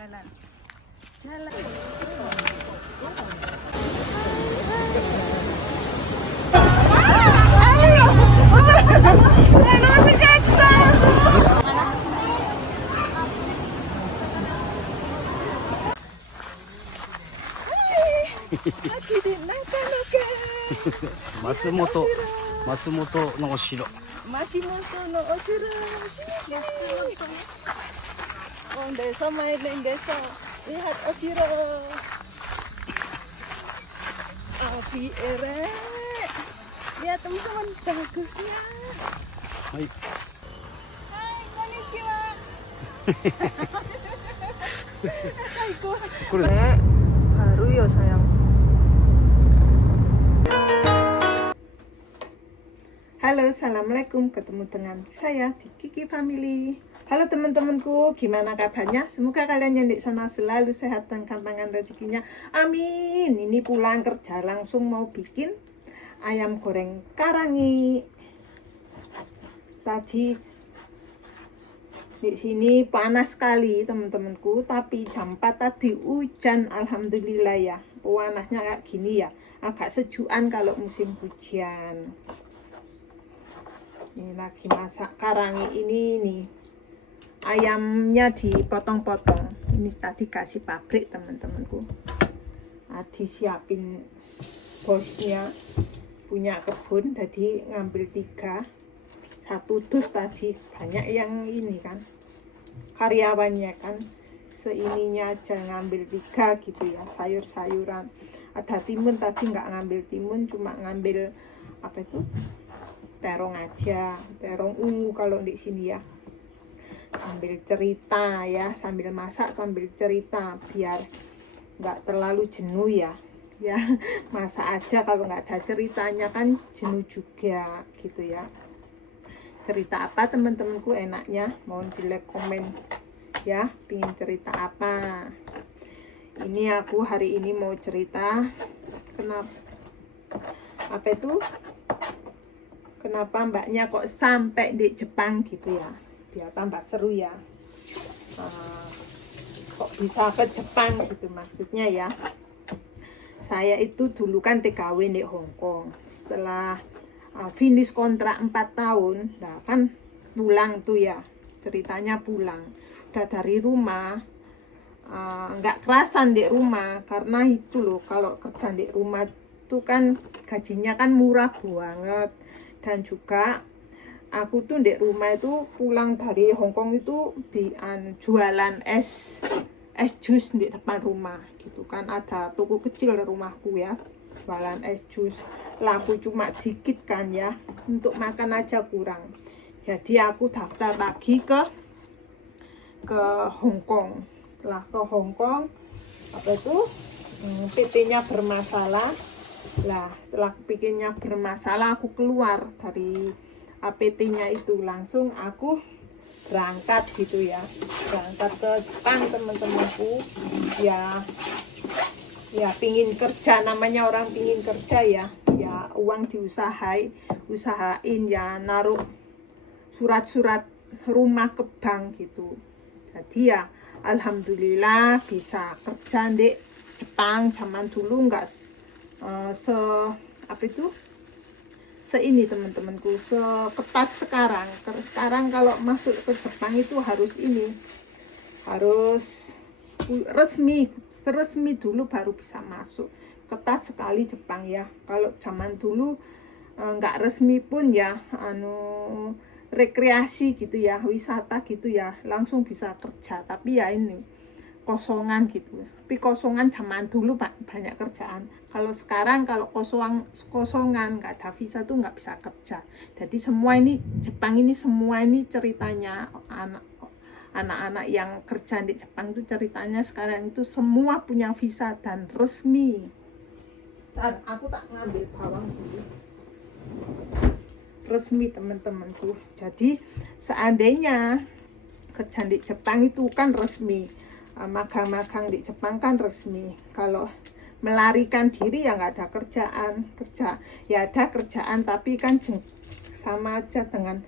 jalan. Jalan. Matsumoto no Oshiro. Matsumoto no Oshiro. Oh, desa main desa. Lihat Oshiro. Api ere. Lihat teman-teman bagusnya. Hai. Hai, konnichiwa. Baru ya sayang. Halo, assalamualaikum. Ketemu dengan saya di Kiki Family. Halo teman-temanku, gimana kabarnya? Semoga kalian yang di sana selalu sehat dan gampangan rezekinya. Amin. Ini pulang kerja langsung mau bikin ayam goreng karangi. Tadi di sini panas sekali teman-temanku, tapi jam 4 tadi hujan, alhamdulillah ya. Panasnya kayak gini ya, agak sejukan kalau musim hujan. Ini lagi masak karangi ini nih. Ayamnya dipotong-potong. Ini tadi kasih pabrik teman-temanku. Nah, disiapin bosnya punya kebun, jadi ngambil 3. 1 dus tadi, banyak yang ini kan. Karyawannya kan seininya aja ngambil 3 gitu ya, sayur-sayuran. Ada timun tadi nggak ngambil timun, cuma ngambil apa itu? Terong aja, terong ungu kalau di sini ya. Sambil cerita ya, sambil masak sambil cerita biar nggak terlalu jenuh ya. Ya, masak aja kalau nggak ada ceritanya kan jenuh juga gitu ya. Cerita apa teman-temanku enaknya? Mohon di like komen ya, pingin cerita apa. Ini aku hari ini mau cerita kenapa mbaknya kok sampai di Jepang gitu ya, biar tambah seru ya. Kok bisa ke Jepang gitu maksudnya ya. Saya itu dulu kan TKW di Hong Kong, setelah finish kontrak 4 tahun, nah kan pulang tuh ya, ceritanya pulang. Udah dari rumah, nggak kerasan di rumah, karena itu loh, kalau kerja di rumah tuh kan gajinya kan murah banget. Dan juga aku tuh di rumah itu pulang dari Hong Kong itu jualan es jus di depan rumah gitu kan, ada toko kecil di rumahku ya, jualan es jus. Laku cuma dikit kan ya, untuk makan aja kurang. Jadi aku daftar lagi ke Hong Kong. Setelah ke Hong Kong, PT-nya bermasalah. Lah, setelah PT-nya bermasalah, aku keluar dari PT-nya itu, langsung aku berangkat gitu ya, berangkat ke Jepang teman-temanku ya pingin kerja, namanya orang pingin kerja ya uang usahain ya, naruh surat-surat rumah ke bank gitu. Jadi ya alhamdulillah bisa kerja di Jepang. Zaman dulu enggak ini teman-temanku, seketat sekarang. Sekarang kalau masuk ke Jepang itu harus resmi dulu baru bisa masuk. Ketat sekali Jepang ya. Kalau zaman dulu nggak resmi pun ya, rekreasi gitu ya, wisata gitu ya, langsung bisa kerja. Tapi ya ini kosongan gitu ya. Tapi kosongan zaman dulu banyak kerjaan. Kalau sekarang kalau kosongan nggak ada visa tuh nggak bisa kerja. Jadi semua ini Jepang ini, semua ini ceritanya anak-anak yang kerja di Jepang itu ceritanya sekarang itu semua punya visa dan resmi. Dan aku tak ngambil bawang dulu. Resmi teman-temanku. Jadi seandainya kerja di Jepang itu kan resmi, magang-magang di Jepang kan resmi. Kalau melarikan diri ya nggak ada kerja ya ada kerjaan, tapi kan sama aja dengan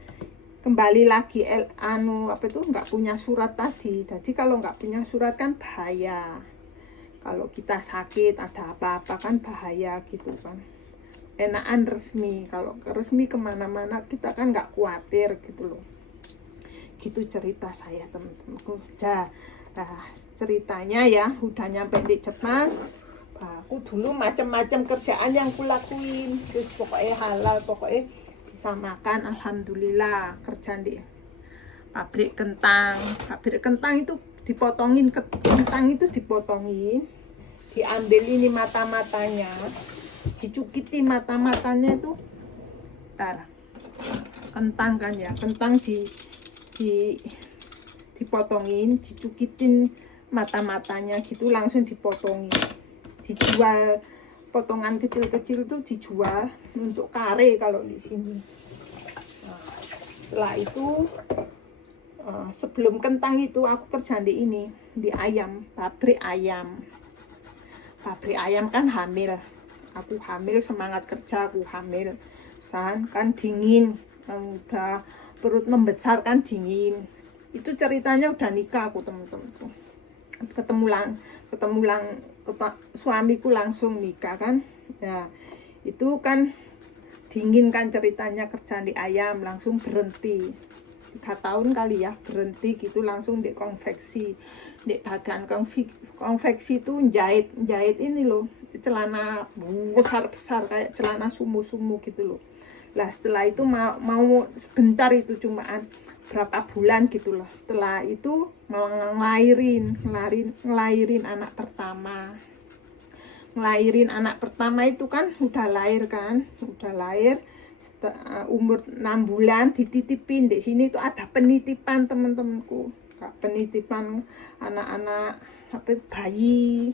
kembali lagi nggak punya surat tadi. Jadi kalau nggak punya surat kan bahaya. Kalau kita sakit ada apa-apa kan bahaya gitu kan. Enakan resmi. Kalau resmi kemana-mana kita kan nggak khawatir gitu loh. Gitu cerita saya teman-temanku. Nah, ceritanya ya udah nyampe di Jepang. Aku dulu macam-macam kerjaan yang kulakuin. Terus pokoknya halal, pokoknya bisa makan. Alhamdulillah kerja di pabrik kentang. Pabrik kentang itu dipotongin, kentang itu dipotongin, diambil ini mata-matanya, dicukiti mata-matanya itu, kentang kan ya, kentang dipotongin, dicukitin mata-matanya gitu, langsung dipotongin, dijual potongan kecil-kecil tuh dijual untuk kare kalau di sini. Nah, setelah itu sebelum kentang itu aku kerja di ayam, pabrik ayam kan hamil, aku hamil, semangat kerja, aku hamil kan dingin, udah perut membesar kan dingin. Itu ceritanya udah nikah aku teman-teman tuh, suamiku langsung nikah kan ya. Itu kan dingin kan ceritanya, kerja di ayam langsung berhenti 3 tahun kali ya, berhenti gitu, langsung di konveksi, di bagian konveksi itu jahit ini loh, celana besar kayak celana sumu gitu loh. Lah setelah itu mau sebentar, itu cumaan berapa bulan gitu loh. Setelah itu mau ngelahirin anak pertama. Ngelahirin anak pertama itu kan udah lahir umur 6 bulan dititipin di sini. Itu ada penitipan teman-temanku, penitipan anak-anak bayi,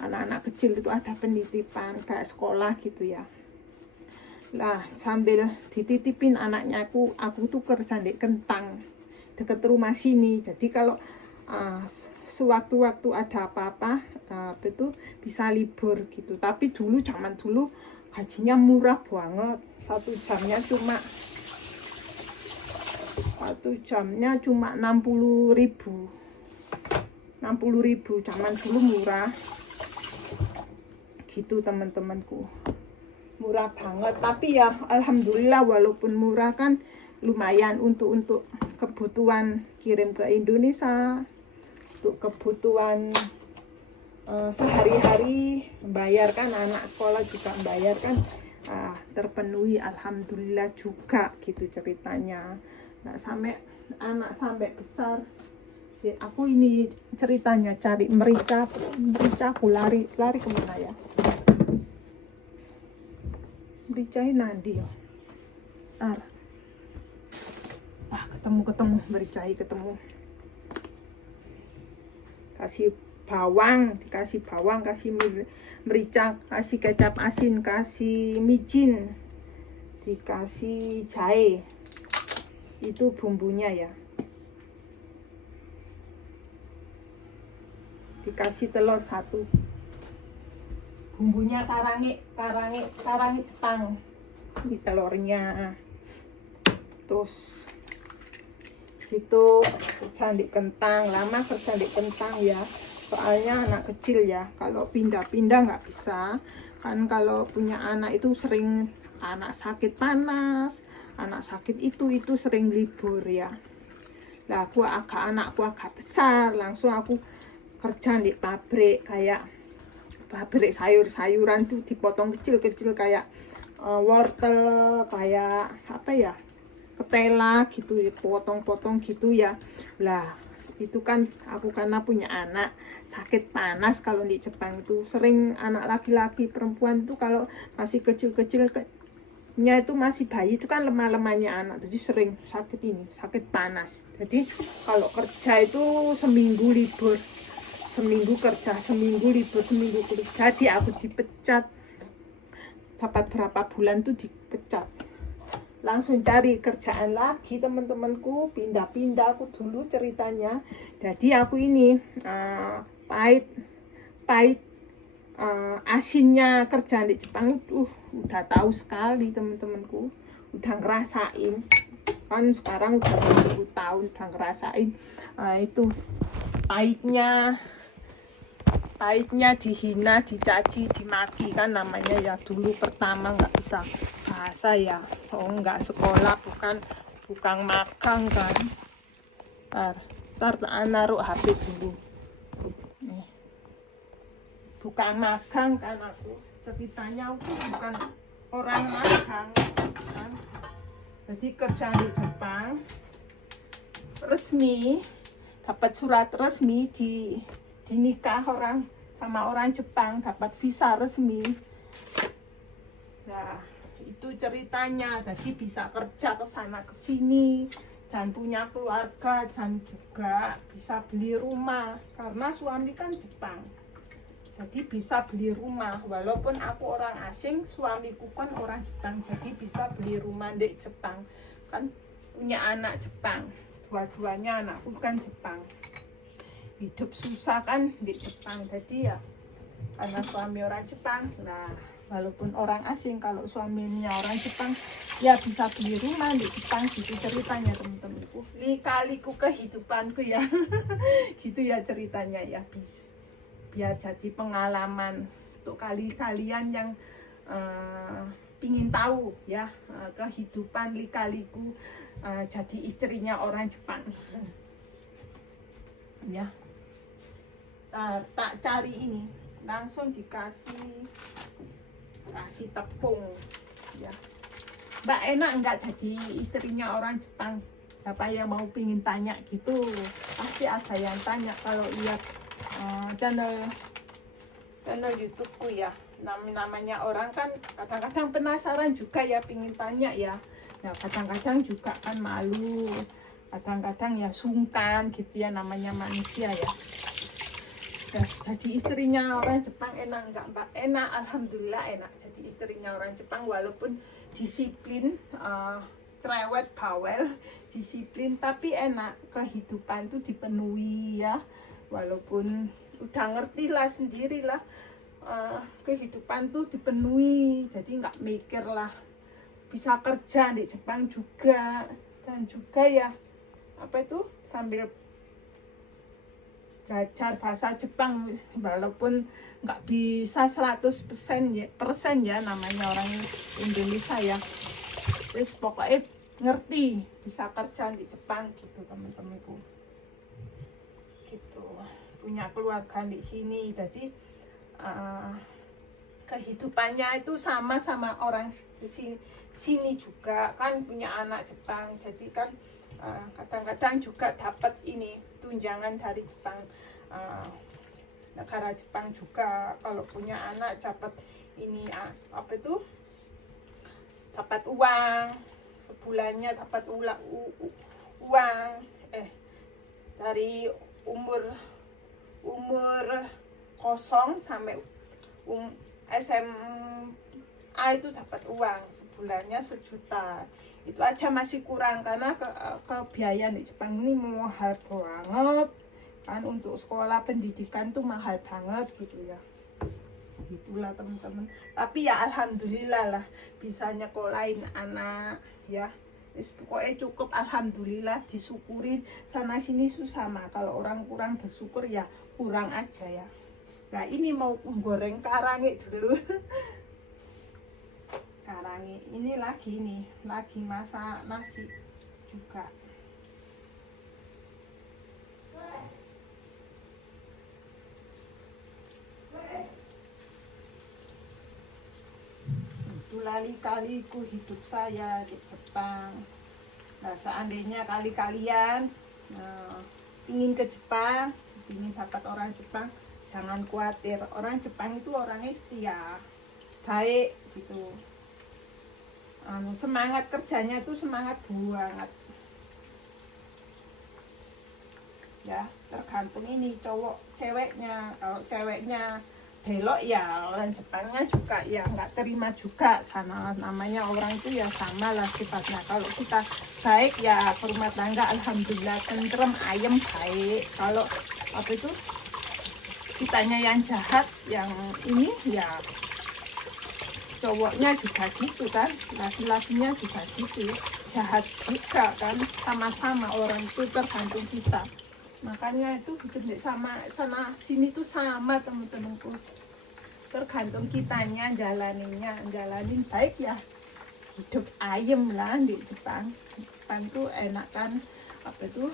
anak-anak kecil itu ada penitipan kayak sekolah gitu ya. Lah sambil dititipin anaknya, aku tuh kerja di kentang deket rumah sini. Jadi kalau sewaktu-waktu ada apa-apa itu bisa libur gitu. Tapi zaman dulu gajinya murah banget, satu jamnya cuma 60.000. Zaman dulu murah gitu teman-temanku, murah banget. Tapi ya alhamdulillah, walaupun murah kan lumayan untuk kebutuhan kirim ke Indonesia, untuk kebutuhan sehari-hari, membayarkan anak sekolah juga membayarkan, terpenuhi alhamdulillah juga gitu ceritanya. Nah anak sampai besar, aku ini ceritanya cari merica aku lari kemana ya, merica nanti ya, ketemu merica, dikasih bawang, kasih merica, kasih kecap asin, kasih micin, dikasih jahe, itu bumbunya ya, dikasih telur 1, bumbunya karangi Jepang, di telurnya. Terus itu kerja di kentang, lama kerja di kentang ya, soalnya anak kecil ya, kalau pindah-pindah nggak bisa kan. Kalau punya anak itu sering anak sakit panas, anak sakit itu sering libur ya. Lah anakku agak besar, langsung aku kerja di pabrik, kayak pabrik sayur-sayuran tuh dipotong kecil-kecil kayak wortel, kayak apa ya, ketela gitu, dipotong-potong gitu ya. Lah itu kan aku karena punya anak sakit panas, kalau di Jepang itu sering anak laki-laki, perempuan tuh kalau masih kecil-kecilnya itu masih bayi itu kan lemah-lemahnya anak, jadi sering sakit panas. Jadi kalau kerja itu seminggu libur, seminggu kerja, seminggu libur, seminggu kerja. Jadi aku dipecat, dapat berapa bulan tuh dipecat, langsung cari kerjaan lagi teman-temanku, pindah-pindah aku dulu ceritanya. Jadi aku ini pahit asinnya kerja di Jepang itu udah tahu sekali teman-temanku, udah ngerasain. kan sekarang udah 20 tahun udah ngerasain itu pahitnya dihina, dicaci, dimaki kan namanya ya. Dulu pertama nggak bisa bahasa ya, nggak sekolah, bukan magang kan. Ntar naruh HP dulu nih. Bukan magang kan aku, ceritanya aku bukan orang magang kan. Jadi kerja di Jepang resmi, dapat surat resmi dinikah sama orang Jepang, dapat visa resmi. Nah, itu ceritanya. Jadi bisa kerja ke sana ke sini dan punya keluarga dan juga bisa beli rumah karena suami kan Jepang. Jadi bisa beli rumah walaupun aku orang asing, suamiku kan orang Jepang. Jadi bisa beli rumah di Jepang. Kan punya anak Jepang. Dua-duanya anakku kan Jepang. Hidup susah kan di Jepang, jadi ya karena suami orang Jepang. Nah, walaupun orang asing, kalau suaminya orang Jepang ya bisa beli rumah di Jepang. Gitu ceritanya teman-temanku, lika-liku kehidupanku ya. Gitu ya ceritanya ya, biar jadi pengalaman untuk kalian yang pingin tahu ya kehidupan lika-liku jadi istrinya orang Jepang ya. Tak cari ini langsung dikasih tepung ya. Mbak enak enggak jadi istrinya orang Jepang? Siapa yang mau pingin tanya gitu, pasti ada yang tanya kalau lihat channel YouTubeku ya. Namanya orang kan kadang-kadang penasaran juga ya, pingin tanya ya. Nah, kadang-kadang juga kan malu, kadang-kadang ya sungkan gitu ya, namanya manusia ya. Jadi istrinya orang Jepang enak enggak Mbak? Enak, alhamdulillah enak jadi istrinya orang Jepang. Walaupun disiplin, cerewet, bawel, disiplin, tapi enak, kehidupan tuh dipenuhi ya. Walaupun udah ngerti lah sendirilah, kehidupan tuh dipenuhi, jadi nggak mikir lah. Bisa kerja di Jepang juga, dan juga ya apa itu sambil belajar bahasa Jepang walaupun nggak bisa 100% ya namanya orang Indonesia ya. Terus pokoknya ngerti, bisa kerja di Jepang gitu teman-temanku. Gitu. Punya keluarga di sini, jadi kehidupannya itu sama orang di sini juga kan, punya anak Jepang. Jadi kan kadang-kadang juga dapat ini tunjangan dari Jepang, negara Jepang juga. Kalau punya anak dapat ini apa itu, dapat uang sebulannya, dapat uang dari umur 0 sampai SMA itu dapat uang sebulannya 1 juta. Itu aja masih kurang karena kebiayaan di Jepang ini mahal banget kan. Untuk sekolah pendidikan tuh mahal banget gitu ya. Itulah teman-teman, tapi ya alhamdulillah lah bisa nyekolahin anak ya. Pokoknya cukup, alhamdulillah, disyukurin. Sana sini susah mah, kalau orang kurang bersyukur ya kurang aja ya. Nah ini mau goreng karangi dulu. Karangi ini lagi masak nasi juga. Kali-kaliku hidup saya di Jepang. Nah, seandainya kalian ingin ke Jepang, ingin dapat orang Jepang, jangan khawatir. Orang Jepang itu orangnya setia, baik gitu. Semangat kerjanya tuh semangat banget. Ya, tergantung ini cowok ceweknya. Kalau ceweknya belok ya orang Jepangnya juga ya nggak terima juga. Sana namanya orang itu ya sama lah sifatnya. Kalau kita baik ya rumah tangga alhamdulillah tentrem, ayem, baik. Kalau apa itu kitanya yang jahat, yang ini ya cowoknya juga gitu kan, laki-lakinya juga gitu. jahat juga kan, sama-sama orang itu tergantung kita. Makanya itu hidup sama sana sini tuh sama teman-temanku, tergantung kitanya jalanin baik ya, hidup ayem lah di Jepang. Jepang tuh enak kan, apa itu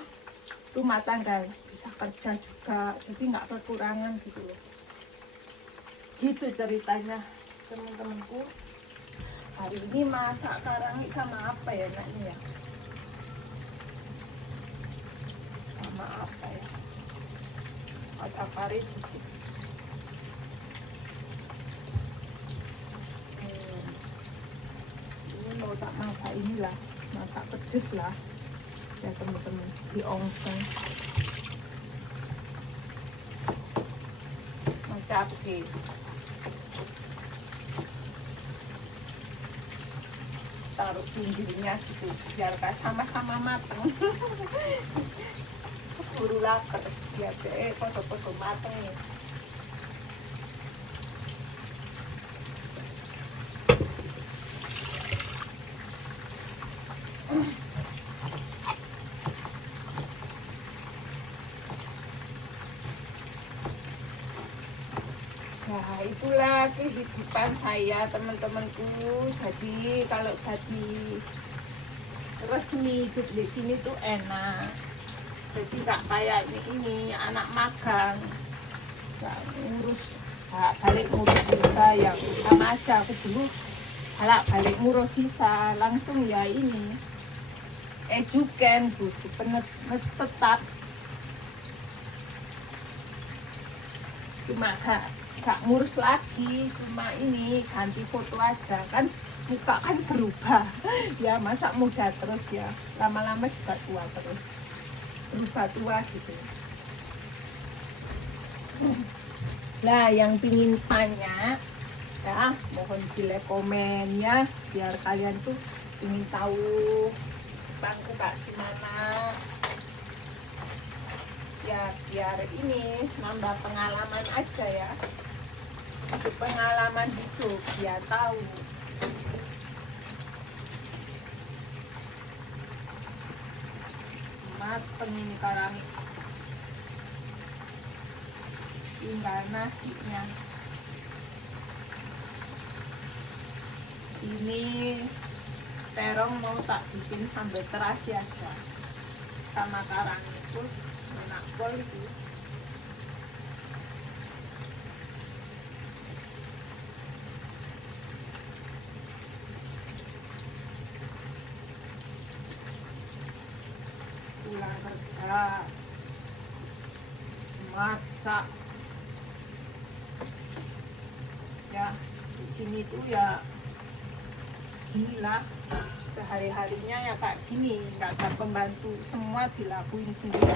rumah tangga bisa kerja juga, jadi nggak kekurangan gitu loh. Gitu ceritanya teman-temanku. Hari ini masak karangi sama apa ya enaknya ya, sama apa ya, ada kari dikit. Ini mau tak masak inilah, masak pedes lah ya teman-teman, di ongseng macam apa, taruh pinggirnya gitu biar sama-sama mateng. Buru lapar biar foto-foto mateng nih. Nah itulah kehidupan saya teman-temanku. Jadi kalau jadi resmi hidup di sini tuh enak. Jadi nggak kayak ini anak magang, nggak ngurus, balik ngurus visa yang sama aja. Aku dulu balik ngurus visa langsung ya ini ejuken gitu, tetap cuma gak ngurus lagi, cuma ini ganti foto aja kan, muka kan berubah. Ya masa muda terus ya, lama-lama juga tua terus, berubah tua gitu. Nah yang pingin tanya ya mohon pilih komen ya, biar kalian tuh ingin tahu Jepang tuh kayak gimana ya, biar ini nambah pengalaman aja ya, itu pengalaman hidup biar tahu. Mateng ini karangi, tinggal nasinya. Ini terong mau tak bikin sambal terasi aja sama karangi itu enak pol itu. Pulang kerja masak ya, di sini tuh ya gila, sehari-harinya ya kayak gini, nggak ada pembantu, semua dilakuin sendiri.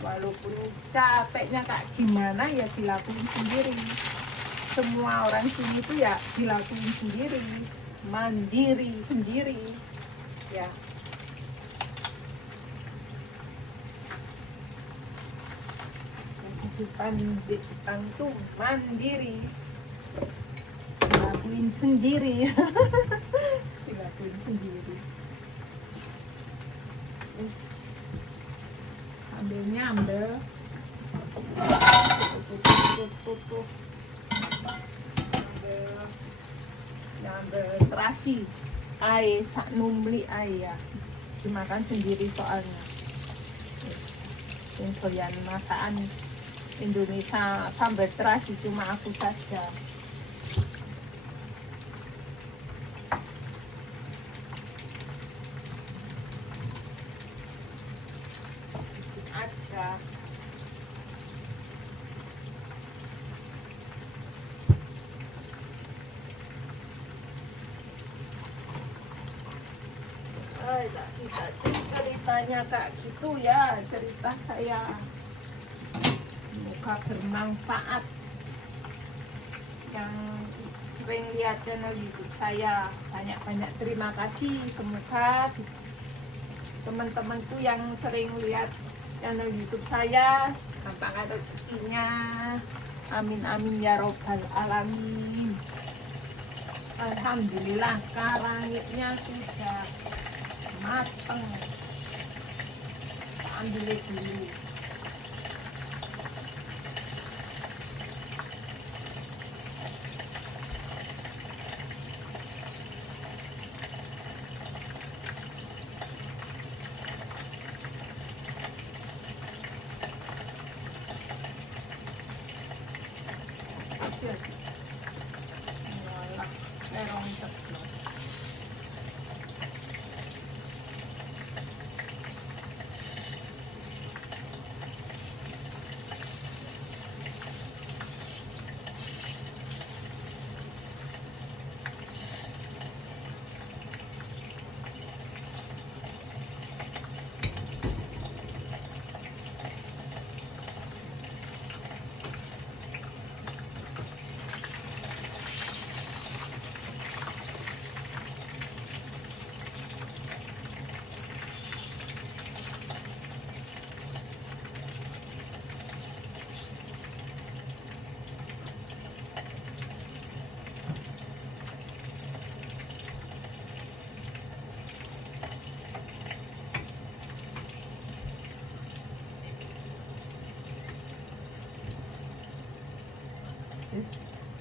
Walaupun capeknya kayak gimana ya dilakuin sendiri. Semua orang sini tuh ya dilakuin sendiri, mandiri sendiri ya. Kehidupan di Jepang tuh mandiri, dilakuin sendiri. Dilakuin sendiri. Terus sambil nyambel, nyambel terasi, ai sak numli ai ya, dimakan sendiri soalnya. Yang doyan masakan Indonesia sambal terasi cuma aku saja. Aja. Ceritanya kayak gitu ya, cerita saya. Semoga bermanfaat yang sering lihat channel YouTube saya. Banyak-banyak terima kasih. Semoga teman-temanku yang sering lihat channel YouTube saya gampang rezekinya. Amin amin ya robbal alamin. Alhamdulillah karangitnya sudah matang. Kita ambil dulu. Wala, merong tatlo.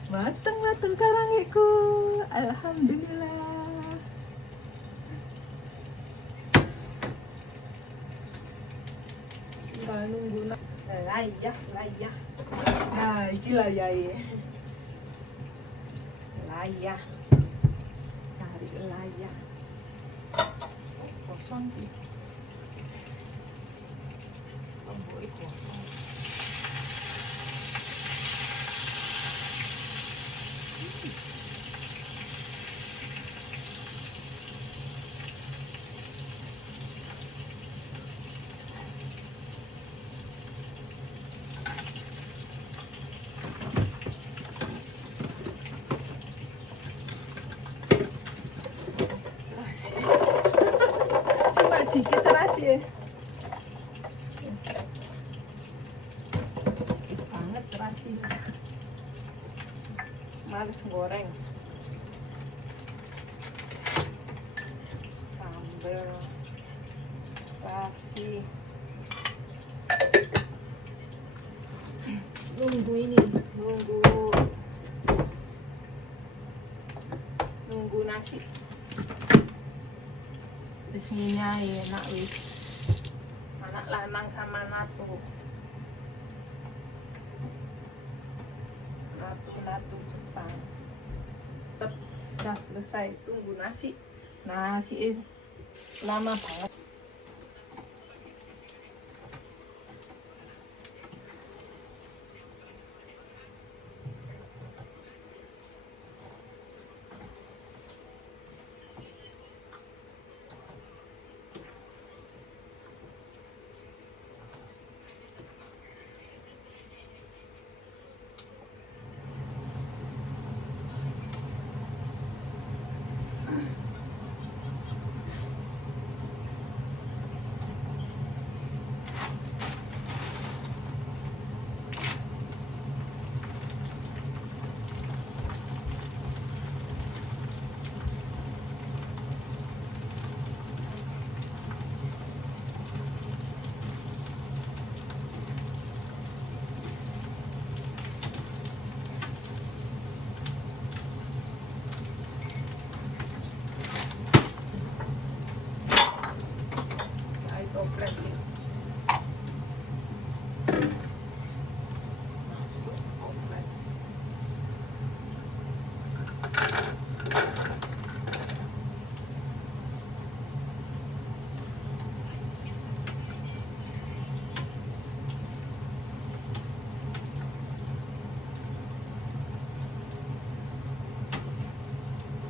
Matang-matang karangiku. Alhamdulillah. Tinggal nunggu layak. Nah, ini layak ya. Layak. Cari layak. Kosong sih. Tombol kosong. Coba dikit terasi ya. Banget terasi. Males goreng. Sambal terasi. Nunggu nasi. Di sini ya enak wis. Anak lanang sama natu Jepang. Udah selesai, tunggu nasi lama banget.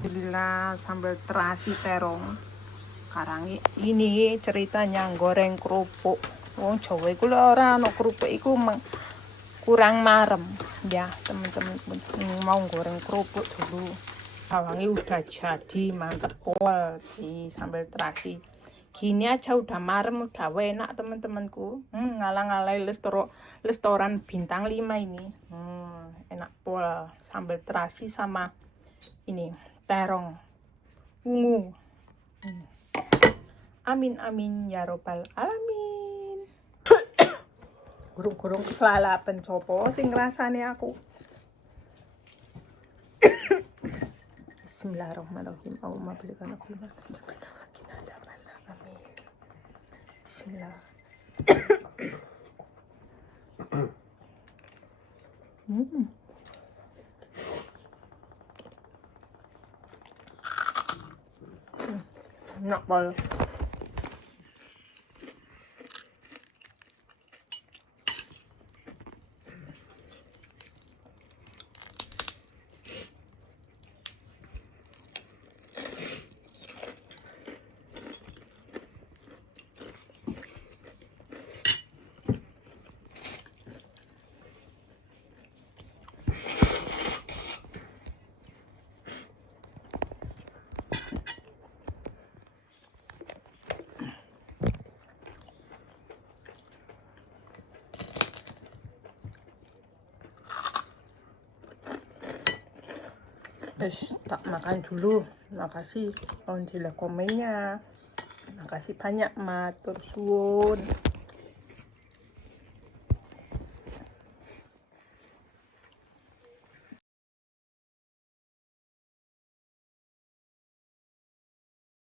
Alhamdulillah, sambal terasi terong. Karang ini ceritanya goreng kerupuk. Wong Jawa iku lho ora ana kerupuk iku kurang marem ya, teman-teman mau goreng kerupuk dulu. Bawangnya udah jadi, mantep pol di sambal terasi. Gini aja udah marem, udah enak teman-temanku. Ngalang-ngalai restoran bintang 5 ini. Enak pol sambal terasi sama ini terong ungu. Amin amin ya robbal alamin. Gurung-gurung keselalapan sopo sing ngrasani aku. Bismillahirrahmanirrahim. Allahumma balighna kulma. Amin. Bismillah. Enak banget. Tak makan dulu. Makasih. Alhamdulillah komennya. Makasih banyak, matur suwun.